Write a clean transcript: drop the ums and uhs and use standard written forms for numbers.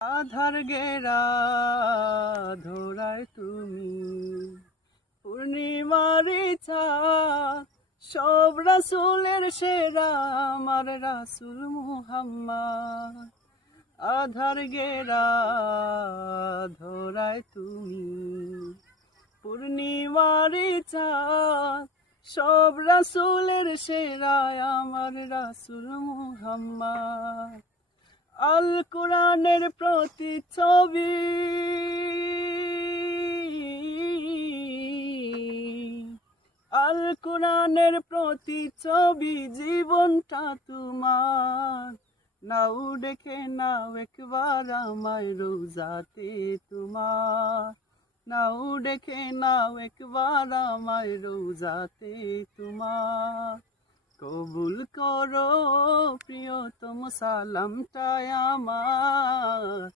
আধার গেরা ধরায় তুমি পূর্ণিমারি চাঁদ, সব রাসূলের সেরা আমার রাসূল মুহাম্মদ। আধার গেরা ধরায় তুমি পূর্ণিমারি চাঁদ, সব রাসূলের সেরা আমার রাসূল মুহাম্মদ। আল কোরআনের প্রতিচ্ছবি, আল কোরআনের প্রতিচ্ছবি, জীবনটা তোমার। নাও দেখে নাও একবার আমায় রোজাতে তোমার, নাও দেখে নাও একবার আমায় রোজাতে তোমার। কবুল করো প্রিয়তম সালামটায় আমার,